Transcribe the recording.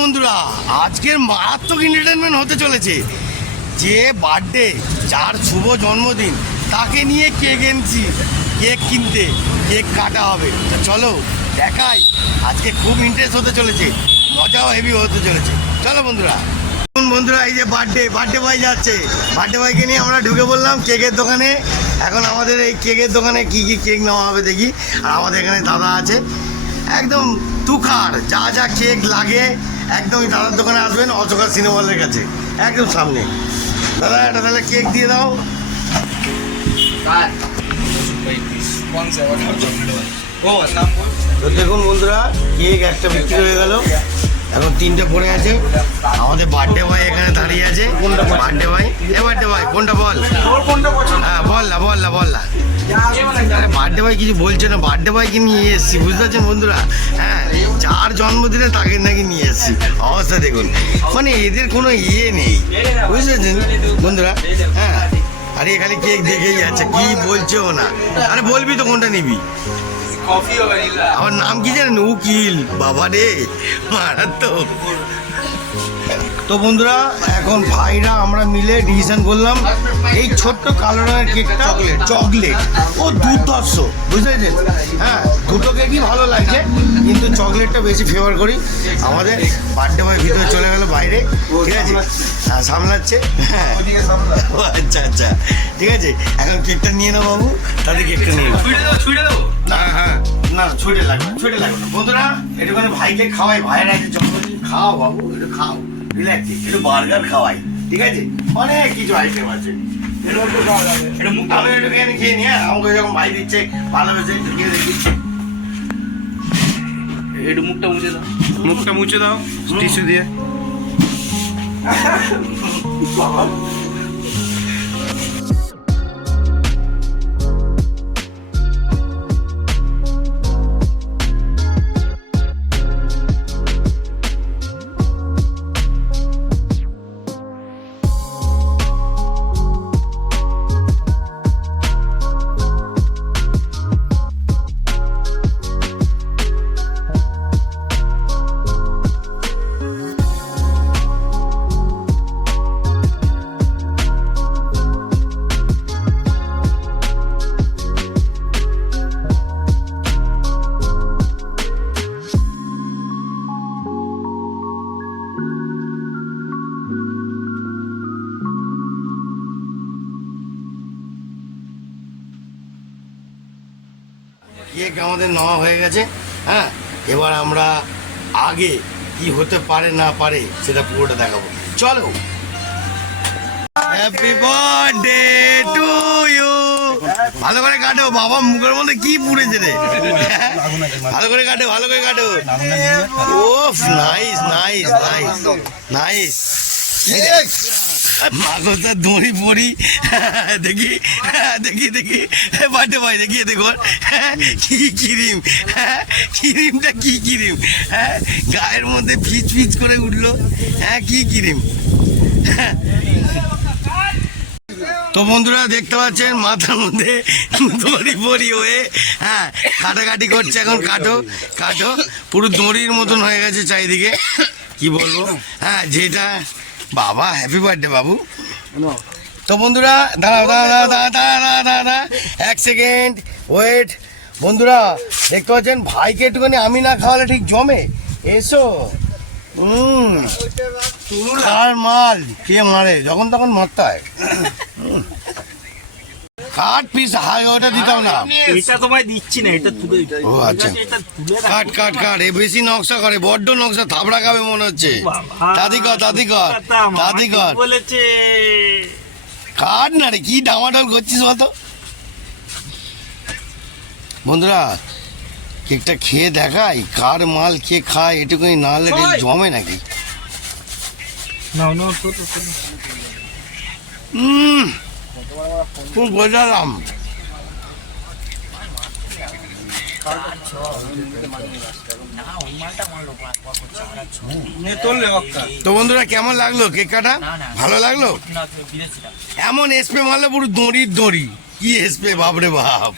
বন্ধুরা, আজকের মারাত্মক এন্টারটেনমেন্ট হতে চলেছে। যে বার্থডে যার শুভ জন্মদিন, তাকে নিয়ে কেক এনেছি। কেক কিনতে, কেক কাটা হবে। তো চলো, দেখাই, আজকে খুব ইন্টারেস্ট হতে চলেছে, মজাও হেভি হতে চলেছে। চলো বন্ধুরা। বন্ধুরা, এই যে বার্থডে বার্থডে বয় যাচ্ছে। বার্থডে বয়কে নিয়ে আমরা ঢুকে বললাম কেকের দোকানে। এখন আমাদের এই কেকের দোকানে কি কি কেক নেওয়া হবে দেখি। আর আমাদের এখানে দাদা আছে। একদম তুখার, যা যা কেক লাগে একদম এই দাদার দোকানে আসবেন অচকার সিনেমা হলের কাছে একদম সামনে। দাদা একটা তাহলে কেক দিয়ে দাও। তো দেখুন বন্ধুরা কেক একটা বিক্রি হয়ে গেল। এখন তিনটে পড়ে আছে। আমাদের বার্থডে ভাই এখানে দাঁড়িয়ে আছে। কোনটা বার্থডে ভাই এ বার্থডে ভাই কোনটা বল? হ্যাঁ বল না বল না বল না। বার্থডে ভাই কিছু বলছে না, বার্থডে ভাইকে নিয়ে এসেছি, বুঝতে পারছেন বন্ধুরা? হ্যাঁ যার জন্মদিনে তাকে নাকি নিয়ে এসেছি, অবস্থা দেখুন। মানে এদের কোনো ইয়ে নেই, বুঝতে পারছেন বন্ধুরা? হ্যাঁ আরে খালি কেক দেখেই যাচ্ছে, কি বলছে ও না। আরে বলবি তো কোনটা নিবি? আমার নাম কি জানেন উকিল? বাবা রে মারাত্মক। তো বন্ধুরা এখন ভাইরা আমরা মিলে ডিসিশন করলাম এই ছোট্ট কালো রঙের কেকটা চকলেট। চকলেট। ও দুর্ধর্ষ বুঝতে পেরেছেন? হ্যাঁ দুটো কেকই ভালো লাগছে কিন্তু চকলেটটা বেশি ফেভার করি। আমাদের বার্থডে বয় ভিতরে চলে গেল বাইরে ঠিক আছে? হ্যাঁ সামলাচ্ছে। হ্যাঁ। ও আচ্ছা আচ্ছা। ঠিক আছে? এখন কেকটা নিয়ে নাও বাবু তাদের কেকটা নিয়ে নাও। না হ্যাঁ না ছুটে লাগবে না, ছুটে লাগবে না। বন্ধুরা একটুখানি ভাইকে খাওয়াই ভাইয়ের আছে জন্মদিন খাও বাবু একটু খাও রিল্যাক্স একটু বার্গার খাওয়াই ঠিক আছে? অনেক কিছু আইটেম আছে। আমি একটুখানি খেয়ে নিয়ে আমাকে যখন ভাই দিচ্ছে ভালোবেসে একটু খেয়ে দেখি। একটু মুখটা মুছে দাও। মুখটা মুছে দাও টিস্যু দিয়ে। কেক আমাদের নেওয়া হয়ে গেছে হ্যাঁ? এবার আমরা আগে কি হতে পারে না পারে সেটা পুরোটা দেখাবো। চলো। হ্যাপি বার্থডে টু ইউ ভালো করে কাটো বাবা মুখের মধ্যে কি পুড়েছে রে? ভালো করে কাটো ভালো করে কাটো। ওফ নাইস নাইস নাইস নাইস মাগজা দড়ি পড়ি দেখি দেখি দেখি। বাটে ভাই, দেখি, দেখো কি ক্রিম? ক্রিমটা কি ক্রিম? হ্যাঁ গায়ের মধ্যে ফিচ ফিচ করে উঠল। হ্যাঁ কি ক্রিম? তো বন্ধুরা, দেখতে পাচ্ছেন, মাথার মধ্যে দড়ি পড়ি হয়ে হ্যাঁ কাটাকাটি করছে এখন কাটো কাটো। পুরো দড়ির মতন হয়ে গেছে চারিদিকে। কি বলব? হ্যাঁ যেটা বাবা হ্যাপি বার্থডে বাবু। তো বন্ধুরা দাঁড়াও দাঁড়া দাঁড়া দাঁড়া দাঁড়া এক সেকেন্ড ওয়েট বন্ধুরা দেখতে পাচ্ছেন ভাইকে একটুখানি আমি না খাওয়ালে ঠিক জমে। এসো। হুম। কার মাল কে মারে? যখন তখন মারতে হয়। কাট পিস হাই ওটা দিতাম না। এটা তোমায় দিচ্ছি না এটা তুলে ও আচ্ছা। কাট কাট কাট এ বেশি নকশা করে বড্ড নকশা থাবড়া খাবে মনে হচ্ছে। দাদি কর দাদি কর দাদি কর। বলেছে। কাট না রে কি ডামাডোল করছিস বলতো? বন্ধুরা কেকটা খেয়ে দেখাই কার মাল কে খায় এটুকুনি না হলে জমে নাকি? নাও তো তো তো। হুম খুব বোঝালাম তো বন্ধুরা, কেমন লাগল ভালো লাগল? এমন এসপে মারলে পুরো দড়ির দড়ি। কি এসপে, বাপরে বাপ।